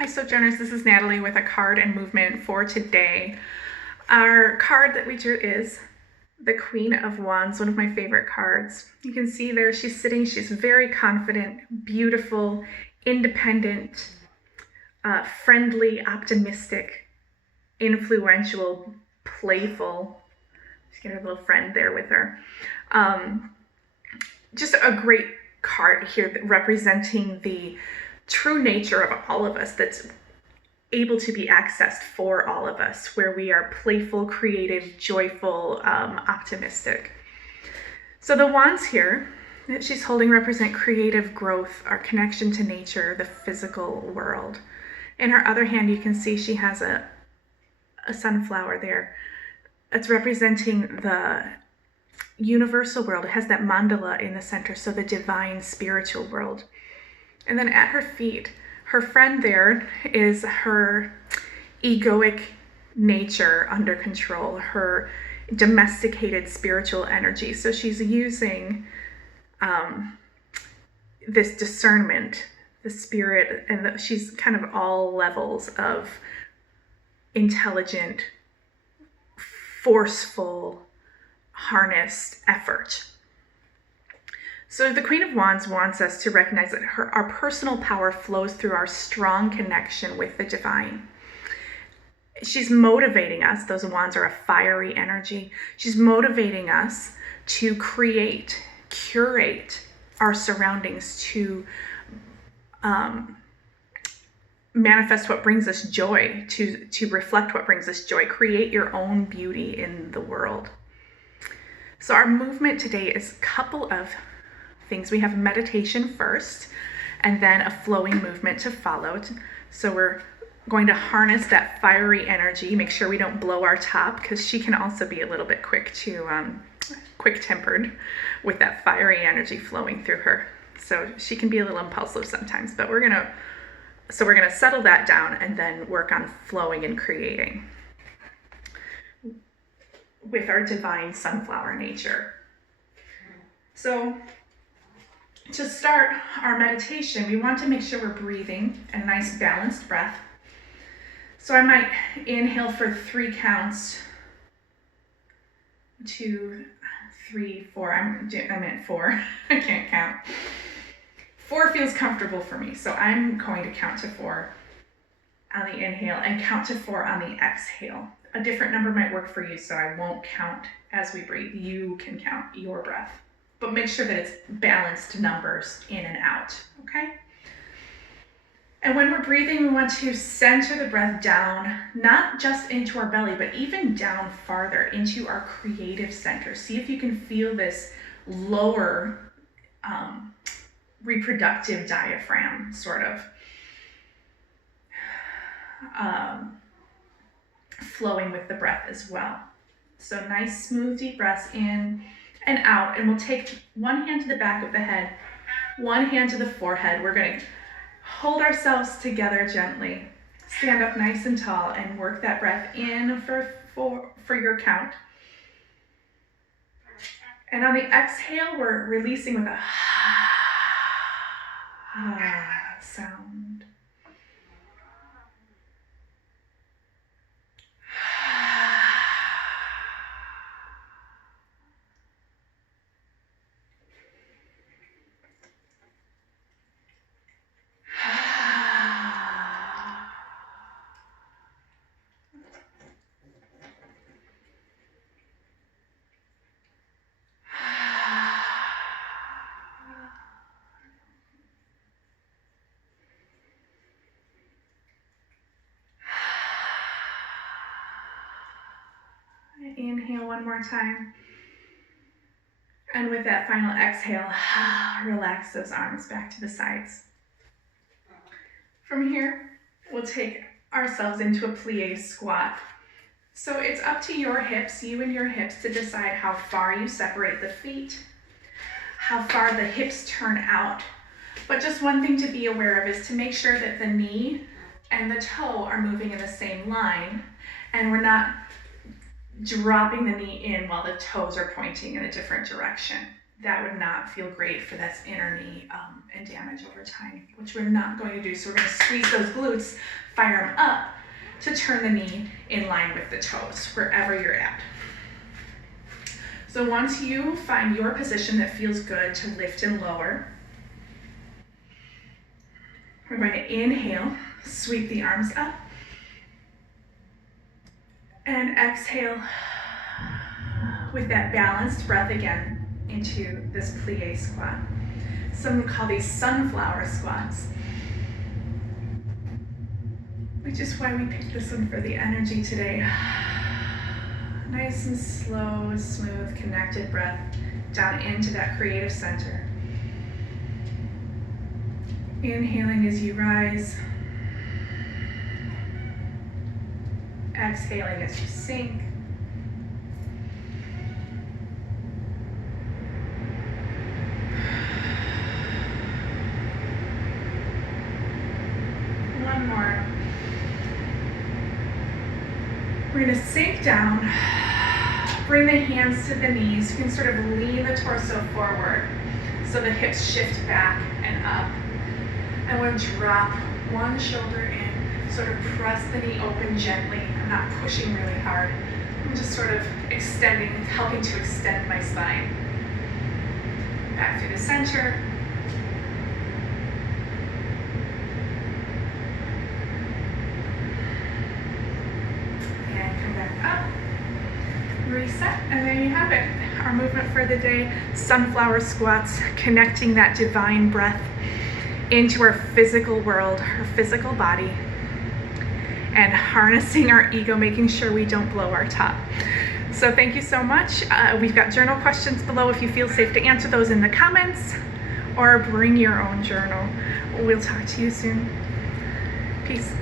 Hi Sojourners, this is Natalie with a card and movement for today. Our card that we drew is the Queen of Wands, one of my favorite cards. You can see there she's sitting, she's very confident, beautiful, independent, friendly, optimistic, influential, playful. She's got her little friend there with her. Just a great card here representing the true nature of all of us that's able to be accessed for all of us, where we are playful, creative, joyful, optimistic. So the wands here that she's holding represent creative growth, our connection to nature, the physical world. In her other hand, you can see she has a sunflower there. It's representing the universal world. It has that mandala in the center, so the divine spiritual world. And then at her feet, her friend there is her egoic nature under control, her domesticated spiritual energy. So she's using this discernment, the spirit, and she's kind of all levels of intelligent, forceful, harnessed effort. So the Queen of Wands wants us to recognize that our personal power flows through our strong connection with the divine. She's motivating us. Those wands are a fiery energy. She's motivating us to create, curate our surroundings, to manifest what brings us joy, to reflect what brings us joy. Create your own beauty in the world. So our movement today is a couple of things. We have meditation first, and then a flowing movement to follow. So we're going to harness that fiery energy, make sure we don't blow our top, because she can also be a little bit quick-tempered with that fiery energy flowing through her. So she can be a little impulsive sometimes, but we're gonna settle that down and then work on flowing and creating with our divine sunflower nature. So to start our meditation, we want to make sure we're breathing a nice balanced breath. So I might inhale for 3 counts, 2, 3, 4. I'm at 4. I can't count. 4 feels comfortable for me, so I'm going to count to 4 on the inhale and count to 4 on the exhale. A different number might work for you, so I won't count as we breathe. You can count your breath, but make sure that it's balanced numbers in and out, okay? And when we're breathing, we want to center the breath down, not just into our belly, but even down farther into our creative center. See if you can feel this lower reproductive diaphragm, sort of flowing with the breath as well. So nice, smooth, deep breaths in and out, and we'll take one hand to the back of the head, one hand to the forehead. We're going to hold ourselves together gently, stand up nice and tall, and work that breath in for your count. And on the exhale, we're releasing with a sound. Inhale one more time. And with that final exhale, relax those arms back to the sides. From here, we'll take ourselves into a plie squat. So it's up to your hips, you and your hips, to decide how far you separate the feet, how far the hips turn out. But just one thing to be aware of is to make sure that the knee and the toe are moving in the same line, and we're not dropping the knee in while the toes are pointing in a different direction. that would not feel great for that inner knee and damage over time, which we're not going to do. So we're going to squeeze those glutes, fire them up to turn the knee in line with the toes, wherever you're at. So once you find your position that feels good to lift and lower, we're going to inhale, sweep the arms up, and exhale with that balanced breath again into this plie squat. Some call these sunflower squats, which is why we picked this one for the energy today. Nice and slow, smooth, connected breath down into that creative center. Inhaling as you rise. Exhaling as you sink. One more. We're going to sink down, bring the hands to the knees. You can sort of lean the torso forward so the hips shift back and up. And we'll drop one shoulder in, sort of press the knee open gently. I'm not pushing really hard. I'm just sort of extending, helping to extend my spine. Back through the center. Reset, and there you have it. Our movement for the day, sunflower squats, connecting that divine breath into our physical world, our physical body, and harnessing our ego, making sure we don't blow our top. So thank you so much. We've got journal questions below if you feel safe to answer those in the comments, or bring your own journal. We'll talk to you soon. Peace.